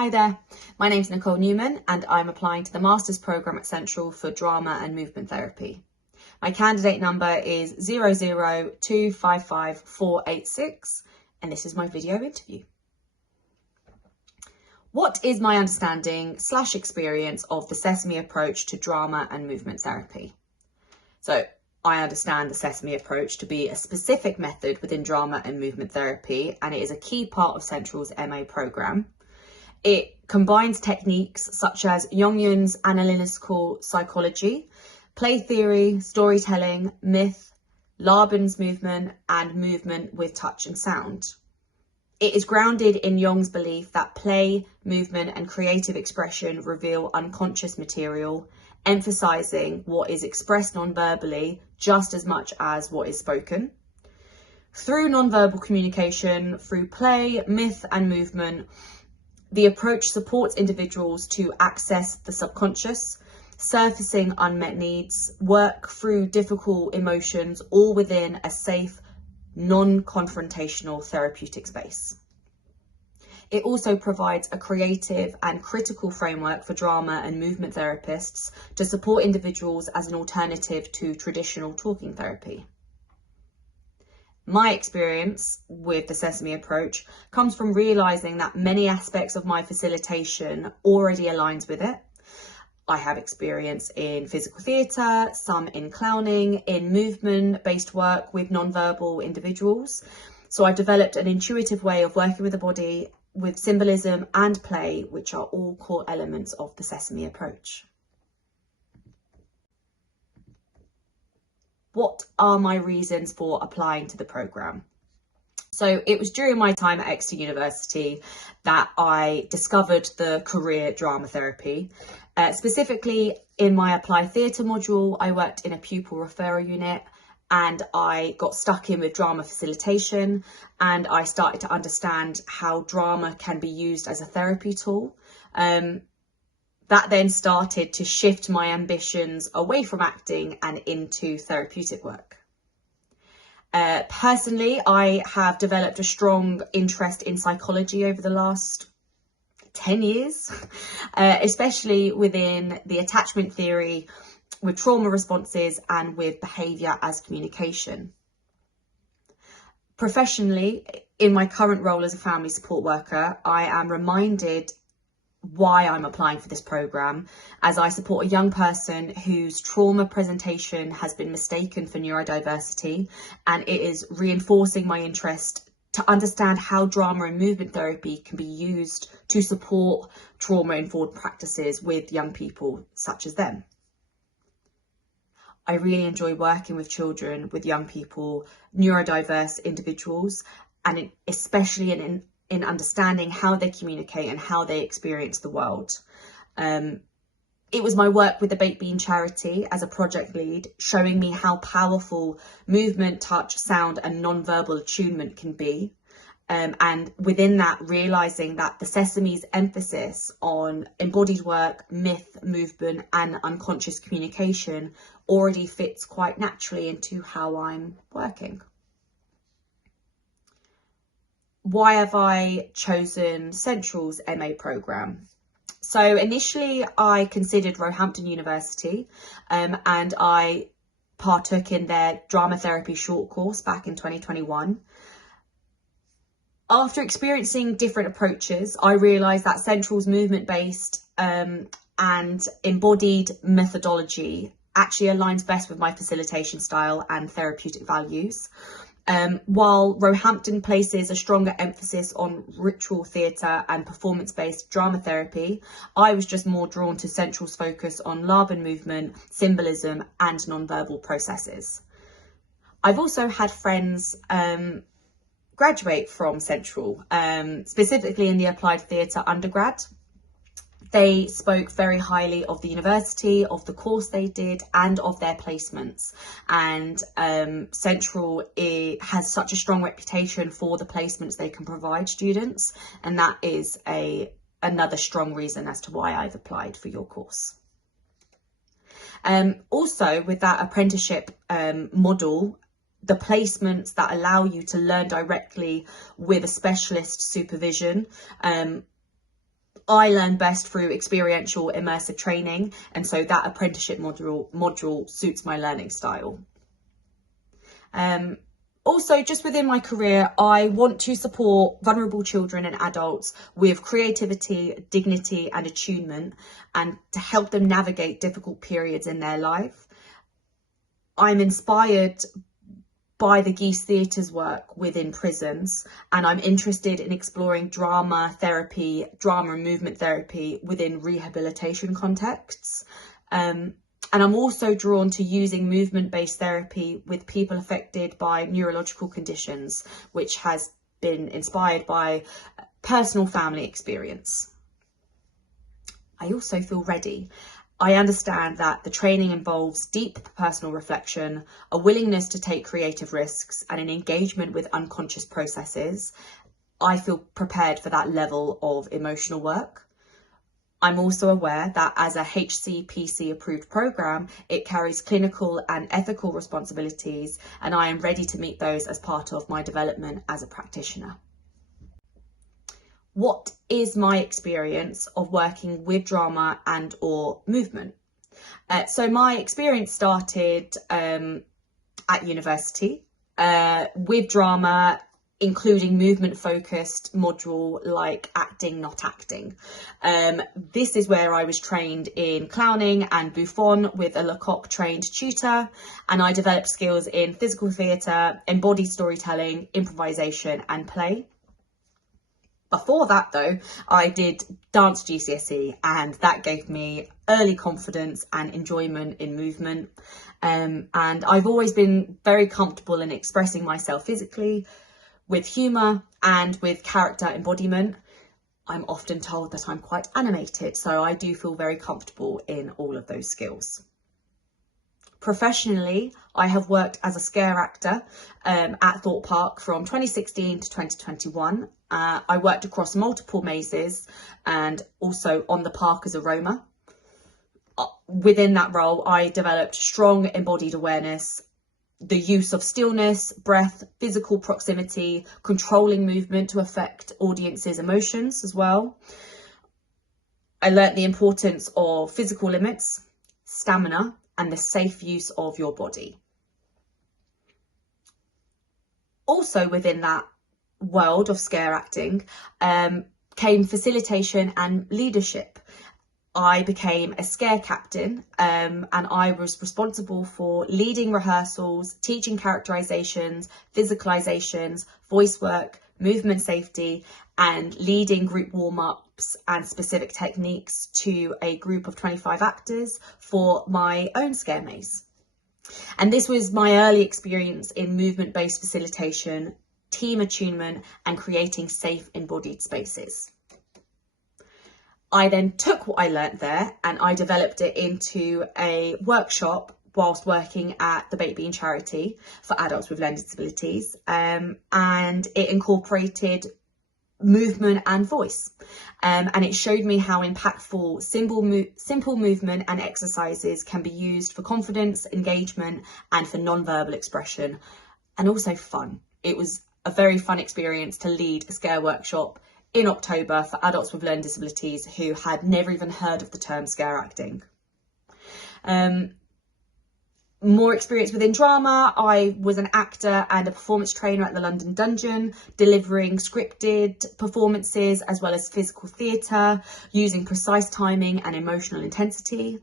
Hi there, my name's Nicole Newman and I'm applying to the Master's Programme at Central for Drama and Movement Therapy. My candidate number is 002555486 and this is my video interview. What is my understanding / experience of the Sesame approach to drama and movement therapy? So I understand the Sesame approach to be a specific method within drama and movement therapy, and it is a key part of Central's MA programme. It combines techniques such as Jungian's analytical psychology, play theory, storytelling, myth, Laban's movement, and movement with touch and sound. It is grounded in Jung's belief that play, movement, and creative expression reveal unconscious material, emphasising what is expressed non-verbally just as much as what is spoken. Through non-verbal communication, through play, myth, and movement, the approach supports individuals to access the subconscious, surfacing unmet needs, work through difficult emotions, all within a safe, non-confrontational therapeutic space. It also provides a creative and critical framework for drama and movement therapists to support individuals as an alternative to traditional talking therapy. My experience with the Sesame approach comes from realising that many aspects of my facilitation already aligns with it. I have experience in physical theatre, some in clowning, in movement-based work with non-verbal individuals. So I've developed an intuitive way of working with the body, with symbolism and play, which are all core elements of the Sesame approach. What are my reasons for applying to the programme? So it was during my time at Exeter University that I discovered the career drama therapy. Specifically in my applied theatre module, I worked in a pupil referral unit and I got stuck in with drama facilitation, and I started to understand how drama can be used as a therapy tool. That then started to shift my ambitions away from acting and into therapeutic work. Personally, I have developed a strong interest in psychology over the last 10 years, especially within the attachment theory, with trauma responses and with behaviour as communication. Professionally, in my current role as a family support worker, I am reminded why I'm applying for this programme, as I support a young person whose trauma presentation has been mistaken for neurodiversity, and it is reinforcing my interest to understand how drama and movement therapy can be used to support trauma-informed practices with young people such as them. I really enjoy working with children, with young people, neurodiverse individuals, and especially in understanding how they communicate and how they experience the world. It was my work with the Baked Bean charity as a project lead, showing me how powerful movement, touch, sound and non-verbal attunement can be. And within that, realising that the Sesame's emphasis on embodied work, myth, movement and unconscious communication already fits quite naturally into how I'm working. Why have I chosen Central's MA programme? So initially I considered Roehampton University and I partook in their drama therapy short course back in 2021. After experiencing different approaches, I realised that Central's movement-based and embodied methodology actually aligns best with my facilitation style and therapeutic values. While Roehampton places a stronger emphasis on ritual theatre and performance-based drama therapy, I was just more drawn to Central's focus on Laban movement, symbolism and non-verbal processes. I've also had friends graduate from Central, specifically in the applied theatre undergrad. They spoke very highly of the university, of the course they did and of their placements. And Central has such a strong reputation for the placements they can provide students. And that is another strong reason as to why I've applied for your course. Also with that apprenticeship model, the placements that allow you to learn directly with a specialist supervision I learn best through experiential immersive training, and so that apprenticeship module suits my learning style. Also, just within my career, I want to support vulnerable children and adults with creativity, dignity and attunement, and to help them navigate difficult periods in their life. I'm inspired by the Geese Theatre's work within prisons, and I'm interested in exploring drama and movement therapy within rehabilitation contexts. And I'm also drawn to using movement-based therapy with people affected by neurological conditions, which has been inspired by personal family experience. I also feel ready. I understand that the training involves deep personal reflection, a willingness to take creative risks, and an engagement with unconscious processes. I feel prepared for that level of emotional work. I'm also aware that as a HCPC approved programme, it carries clinical and ethical responsibilities, and I am ready to meet those as part of my development as a practitioner. What is my experience of working with drama and or movement? So my experience started at university with drama, including movement focused module like acting, not acting. This is where I was trained in clowning and bouffon with a Lecoq trained tutor, and I developed skills in physical theatre, embodied storytelling, improvisation and play. Before that though, I did dance GCSE, and that gave me early confidence and enjoyment in movement. And I've always been very comfortable in expressing myself physically, with humour and with character embodiment. I'm often told that I'm quite animated, so I do feel very comfortable in all of those skills. Professionally, I have worked as a scare actor at Thorpe Park from 2016 to 2021. I worked across multiple mazes and also on the park as a roamer. Within that role, I developed strong embodied awareness, the use of stillness, breath, physical proximity, controlling movement to affect audiences' emotions as well. I learnt the importance of physical limits, stamina, and the safe use of your body. Also within that world of scare acting came facilitation and leadership. I became a scare captain and I was responsible for leading rehearsals, teaching characterizations, physicalizations, voice work, movement safety, and leading group warm-ups and specific techniques to a group of 25 actors for my own scare maze. And this was my early experience in movement-based facilitation, team attunement, and creating safe embodied spaces. I then took what I learnt there and I developed it into a workshop whilst working at the Baked Bean charity for adults with learning disabilities, and it incorporated movement and voice, and it showed me how impactful simple movement and exercises can be used for confidence, engagement, and for non-verbal expression, and also fun. It was a very fun experience to lead a scare workshop in October for adults with learning disabilities who had never even heard of the term scare acting. More experience within drama. I was an actor and a performance trainer at the London Dungeon, delivering scripted performances as well as physical theatre, using precise timing and emotional intensity.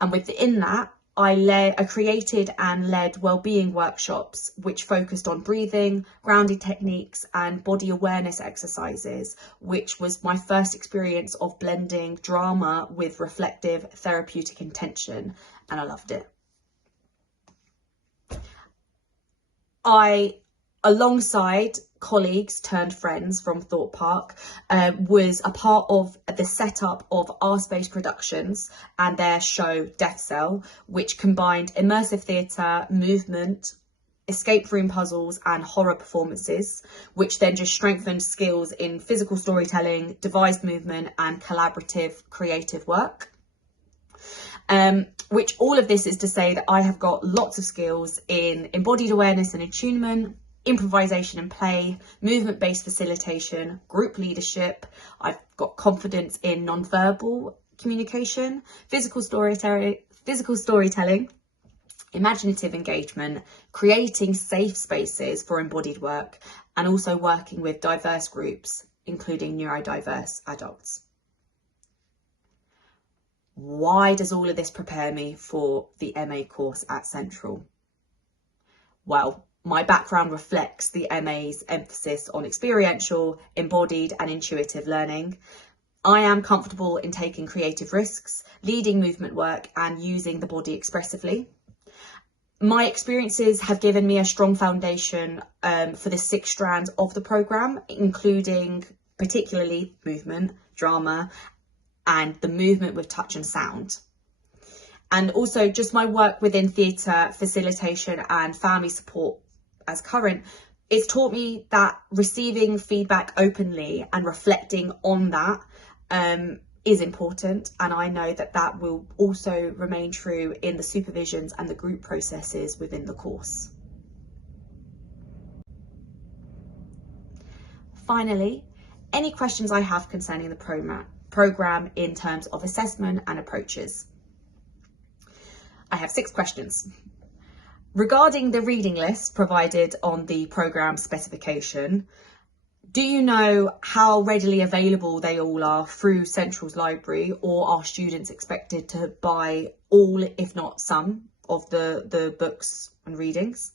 And within that, I created and led wellbeing workshops which focused on breathing, grounding techniques and body awareness exercises, which was my first experience of blending drama with reflective therapeutic intention, and I loved it. I, alongside colleagues turned friends from Thorpe Park, was a part of the setup of R-Space Productions and their show Death Cell, which combined immersive theatre, movement, escape room puzzles and horror performances, which then just strengthened skills in physical storytelling, devised movement and collaborative creative work. Which all of this is to say that I have got lots of skills in embodied awareness and attunement, improvisation and play, movement-based facilitation, group leadership. I've got confidence in non-verbal communication, physical storytelling, imaginative engagement, creating safe spaces for embodied work, and also working with diverse groups, including neurodiverse adults. Why does all of this prepare me for the MA course at Central? Well, my background reflects the MA's emphasis on experiential, embodied and intuitive learning. I am comfortable in taking creative risks, leading movement work and using the body expressively. My experiences have given me a strong foundation for the 6 strands of the programme, including particularly movement, drama and the movement with touch and sound. And also just my work within theatre, facilitation and family support as current, it's taught me that receiving feedback openly and reflecting on that is important, and I know that that will also remain true in the supervisions and the group processes within the course. Finally, any questions I have concerning the programme in terms of assessment and approaches? I have 6 questions. Regarding the reading list provided on the programme specification, do you know how readily available they all are through Central's library, or are students expected to buy all, if not some, of the books and readings?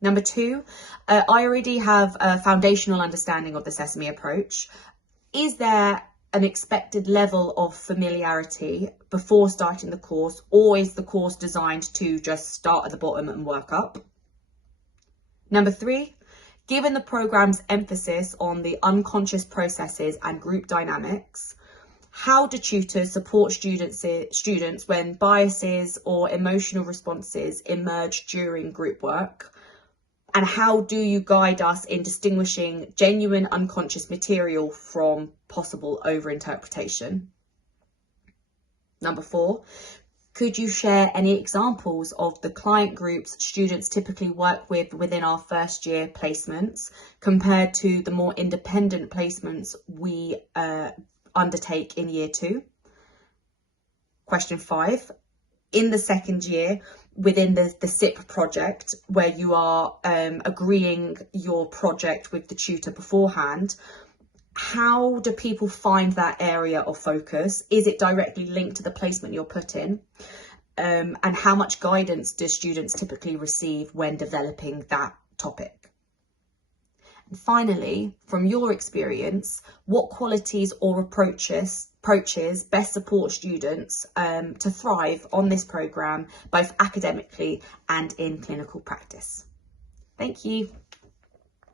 Number 2, I already have a foundational understanding of the Sesame approach. Is there an expected level of familiarity before starting the course, or is the course designed to just start at the bottom and work up? Number 3, given the programme's emphasis on the unconscious processes and group dynamics, how do tutors support students when biases or emotional responses emerge during group work? And how do you guide us in distinguishing genuine unconscious material from possible overinterpretation? Number 4, could you share any examples of the client groups students typically work with within our first year placements compared to the more independent placements we undertake in year 2? Question 5, in the second year, within the SIP project, where you are agreeing your project with the tutor beforehand, how do people find that area of focus? Is it directly linked to the placement you're put in? And how much guidance do students typically receive when developing that topic? And finally, from your experience, what qualities or approaches best support students to thrive on this programme, both academically and in clinical practice? Thank you.